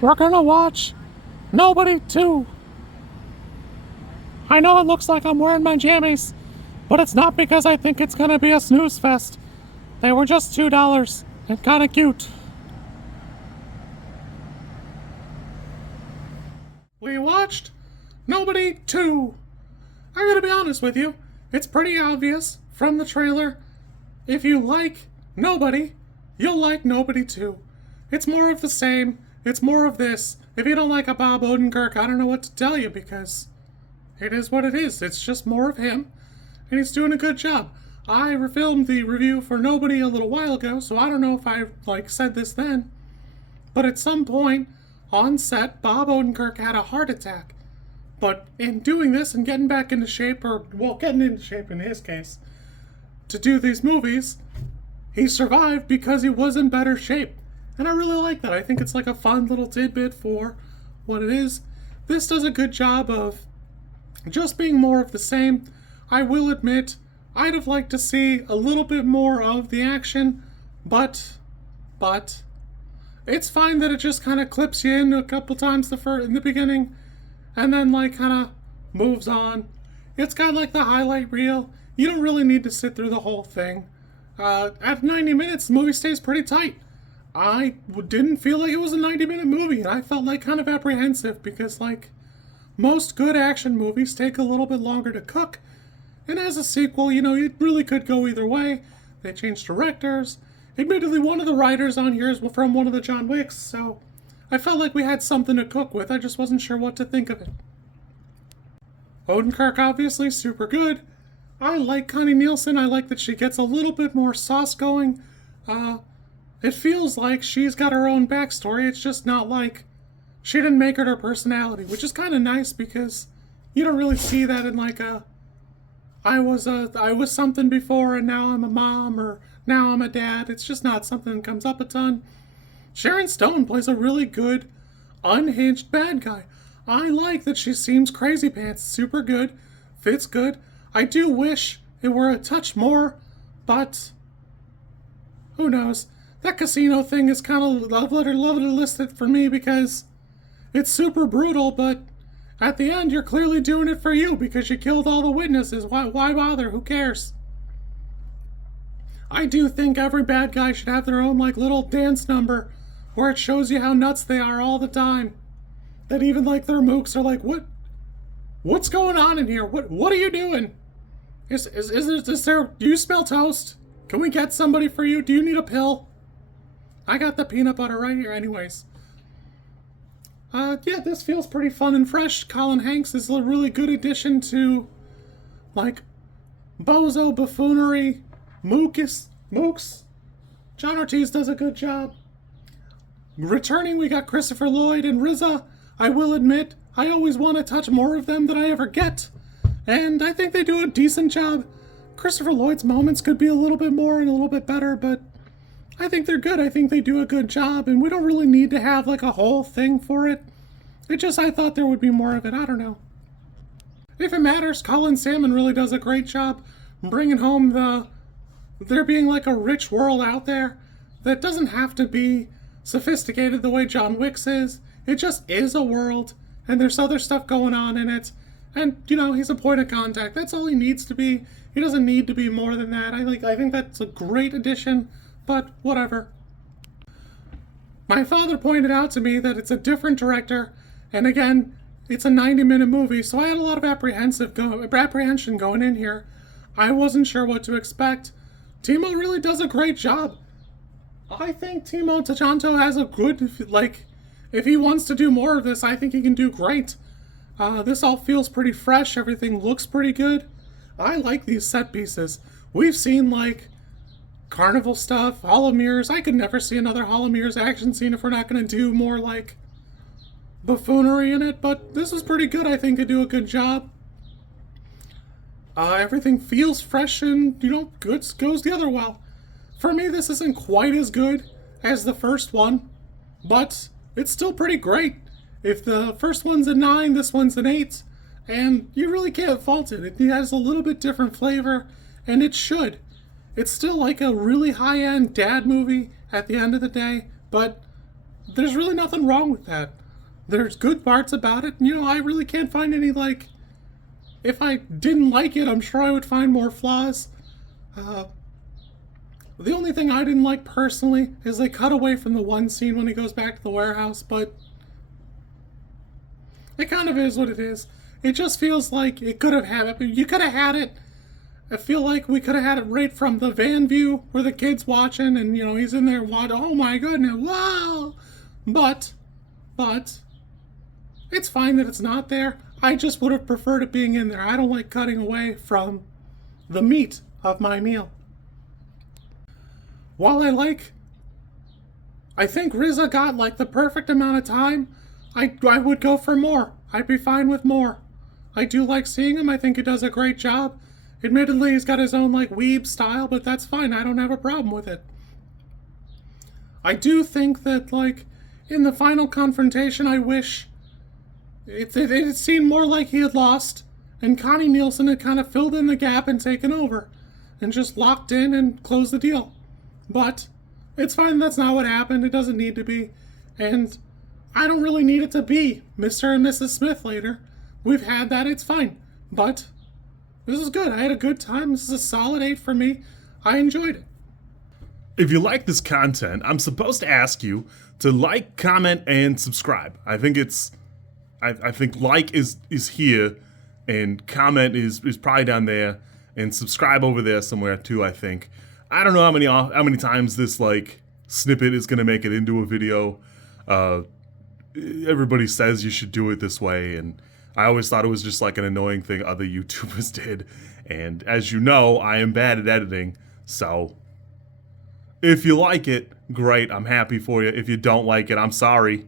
We're gonna watch Nobody 2. I know it looks like I'm wearing my jammies, but it's not because I think it's gonna be a snooze fest. They were just $2 and kinda cute. We watched Nobody 2. I gotta be honest with you, it's pretty obvious from the trailer. If you like Nobody, you'll like Nobody 2. It's more of the same. It's more of this. If you don't like a Bob Odenkirk, I don't know what to tell you because it is what it is. It's just more of him, and he's doing a good job. I filmed the review for Nobody a little while ago, so I don't know if I said this then, but at some point on set, Bob Odenkirk had a heart attack. But in doing this and getting back into shape, getting into shape in his case, to do these movies, he survived because he was in better shape. And I really like that. I think it's like a fun little tidbit for what it is. This does a good job of just being more of the same. I will admit, I'd have liked to see a little bit more of the action, but it's fine that it just kind of clips you in a couple times in the beginning, and then kind of moves on. It's got the highlight reel. You don't really need to sit through the whole thing. At 90 minutes, the movie stays pretty tight. I didn't feel like it was a 90-minute movie, and I felt kind of apprehensive because most good action movies take a little bit longer to cook. And as a sequel, it really could go either way. They changed directors. Admittedly, one of the writers on here is from one of the John Wicks, so I felt like we had something to cook with. I just wasn't sure what to think of it. Odenkirk, obviously, super good. I like Connie Nielsen. I like that she gets a little bit more sauce going. It feels like she's got her own backstory. It's just not like she didn't make it her personality, which is kind of nice because you don't really see that in I was something before and now I'm a mom or now I'm a dad. It's just not something that comes up a ton. Sharon Stone plays a really good, unhinged bad guy. I like that she seems crazy pants, super good, fits good. I do wish it were a touch more, but who knows? That casino thing is kind of love letter listed for me because it's super brutal, but at the end you're clearly doing it for you because you killed all the witnesses. Why bother? Who cares? I do think every bad guy should have their own little dance number where it shows you how nuts they are all the time. That even their mooks are what's going on in here? What are you doing? Is there, do you smell toast? Can we get somebody for you? Do you need a pill? I got the peanut butter right here anyways. Yeah, this feels pretty fun and fresh. Colin Hanks is a really good addition to, bozo, buffoonery, mooks. John Ortiz does a good job. Returning, we got Christopher Lloyd and RZA. I will admit, I always want to touch more of them than I ever get. And I think they do a decent job. Christopher Lloyd's moments could be a little bit more and a little bit better, but I think they're good. I think they do a good job, and we don't really need to have a whole thing for it. I thought there would be more of it. I don't know. If it matters, Colin Salmon really does a great job bringing home there being a rich world out there that doesn't have to be sophisticated the way John Wicks is. It just is a world, and there's other stuff going on in it. And, he's a point of contact. That's all he needs to be. He doesn't need to be more than that. I think that's a great addition. But whatever. My father pointed out to me that it's a different director, and again, it's a 90-minute movie, so I had a lot of apprehension going in here. I wasn't sure what to expect. Timo really does a great job. I think Timo Tjahjanto has a good, if he wants to do more of this, I think he can do great. This all feels pretty fresh. Everything looks pretty good. I like these set pieces. We've seen carnival stuff, Hall of Mirrors. I could never see another Hall of Mirrors action scene if we're not going to do more buffoonery in it, but this is pretty good. I think they do a good job. Everything feels fresh and, good goes the other well. For me, this isn't quite as good as the first one, but it's still pretty great. If the first one's a 9, this one's an 8, and you really can't fault it. It has a little bit different flavor, and it should. It's still a really high-end dad movie at the end of the day, but there's really nothing wrong with that. There's good parts about it. You know, I really can't find any, like, if I didn't like it, I'm sure I would find more flaws. The only thing I didn't like personally is they cut away from the one scene when he goes back to the warehouse, but it kind of is what it is. It just feels like it could have had it. You could have had it. I feel like we could have had it right from the van view where the kid's watching and, you know, he's in there watching. Oh my goodness, wow! But, it's fine that it's not there. I just would have preferred it being in there. I don't like cutting away from the meat of my meal. While I think RZA got like the perfect amount of time, I would go for more. I'd be fine with more. I do like seeing him. I think he does a great job. Admittedly, he's got his own like weeb style, but that's fine. I don't have a problem with it. I do think that like in the final confrontation, I wish it seemed more like he had lost and Connie Nielsen had kind of filled in the gap and taken over and just locked in and closed the deal. But it's fine, that's not what happened. It doesn't need to be. And I don't really need it to be Mr. and Mrs. Smith later. We've had that, it's fine. But this is good. I had a good time. This is a solid 8 for me. I enjoyed it. If you like this content, I'm supposed to ask you to like, comment, and subscribe. I think like is here, and comment is probably down there, and subscribe over there somewhere too, I think. I don't know how many times this like snippet is gonna make it into a video. Everybody says you should do it this way, and I always thought it was just like an annoying thing other YouTubers did. And as you know, I am bad at editing, so if you like it, great, I'm happy for you. If you don't like it, I'm sorry.